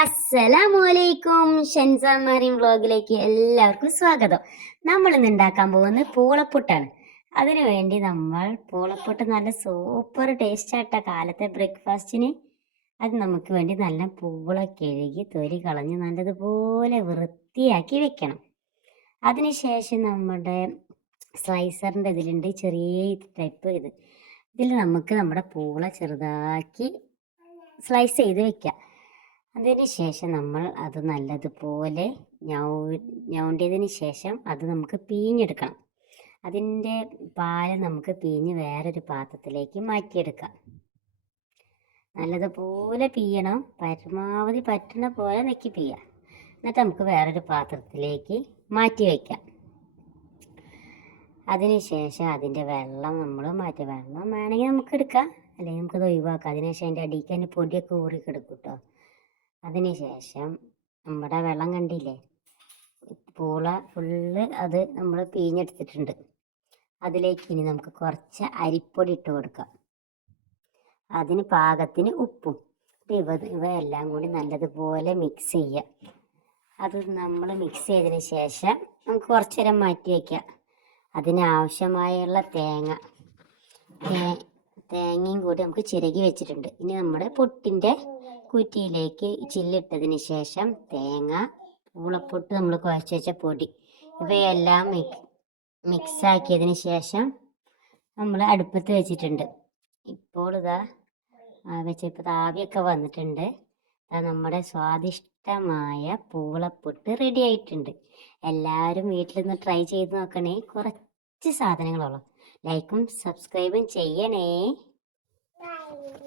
അസ്സലാമലൈക്കും ഷെൻസാൻ മറിയം വ്ളോഗിലേക്ക് എല്ലാവർക്കും സ്വാഗതം. നമ്മൾ ഇന്ന് ഉണ്ടാക്കാൻ പോകുന്നത് പൂളപ്പുട്ടാണ്. അതിനു വേണ്ടി നമ്മൾ പൂളപ്പുട്ട് നല്ല സൂപ്പർ ടേസ്റ്റ് ആയിട്ട കാലത്തെ ബ്രേക്ക്ഫാസ്റ്റിന്. അത് നമുക്ക് വേണ്ടി നല്ല പൂള കഴുകി തൊലി കളഞ്ഞ് നല്ലതുപോലെ വൃത്തിയാക്കി വെക്കണം. അതിനുശേഷം നമ്മുടെ സ്ലൈസറിന്റെ ഇതിലുണ്ട് ചെറിയ ടൈപ്പ് ഇത്. ഇതിൽ നമുക്ക് നമ്മുടെ പൂള ചെറുതാക്കി സ്ലൈസ് ചെയ്ത് വെക്കാം. അതിന് ശേഷം നമ്മൾ അത് നല്ലതുപോലെ ഞൗ ഞൗണ്ടിയതിന് ശേഷം അത് നമുക്ക് പിഴിഞ്ഞെടുക്കണം അതിന്റെ പാൽ നമുക്ക് പിഴിഞ്ഞ് വേറൊരു പാത്രത്തിലേക്ക് മാറ്റിയെടുക്കാം. നല്ലതുപോലെ പീയണം. പരമാവധി പറ്റുന്ന പോലെ നെക്കി പിയ്യാം എന്നിട്ട് നമുക്ക് വേറൊരു പാത്രത്തിലേക്ക് മാറ്റി വയ്ക്കാം. അതിനുശേഷം അതിന്റെ വെള്ളം നമ്മൾ മാറ്റി വെള്ളം വേണമെങ്കിൽ നമുക്ക് എടുക്കാം. അല്ലെങ്കിൽ നമുക്കത് ഒഴിവാക്കാം. അതിനുശേഷം അതിന്റെ അടിക്ക് അതിന്റെ പൊടിയൊക്കെ ഊറി കിടക്കും കേട്ടോ അതിനുശേഷം നമ്മുടെ വെള്ളം കണ്ടില്ലേ? പൂള ഫുള്ള് അത് നമ്മൾ പിഴിഞ്ഞെടുത്തിട്ടുണ്ട് അതിലേക്ക് ഇനി നമുക്ക് കുറച്ച് അരിപ്പൊടി ഇട്ട് കൊടുക്കാം. അതിന് പാകത്തിന് ഉപ്പും. ഇവ ഇവയെല്ലാം കൂടി നല്ലതുപോലെ മിക്സ് ചെയ്യുക അത് നമ്മൾ മിക്സ് ചെയ്തതിന് ശേഷം നമുക്ക് കുറച്ചു നേരം മാറ്റി വയ്ക്കാം അതിനാവശ്യമായുള്ള തേങ്ങ. തേങ്ങയും കൂടി നമുക്ക് ചിരകി വെച്ചിട്ടുണ്ട്. ഇനി നമ്മുടെ പൊട്ടിന്റെ കുറ്റിയിലേക്ക് ചില്ലിട്ടതിന് ശേഷം തേങ്ങ പൂളപ്പൊട്ട് നമ്മൾ കുഴച്ച് വെച്ച പൊടി. ഇവയെല്ലാം മിക് മിക്സ് ആക്കിയതിന് ശേഷം നമ്മൾ അടുപ്പത്ത് വെച്ചിട്ടുണ്ട്. ഇപ്പോൾ ഇതാ വെച്ചപ്പോൾ ആവിയൊക്കെ വന്നിട്ടുണ്ട്. നമ്മുടെ സ്വാദിഷ്ടമായ പൂളപ്പൊട്ട് റെഡി ആയിട്ടുണ്ട്. എല്ലാവരും നിന്ന് ട്രൈ ചെയ്ത് നോക്കണേ. കുറച്ച് സാധനങ്ങളുള്ളൂ ലൈക്കും സബ്സ്ക്രൈബും ചെയ്യണേ.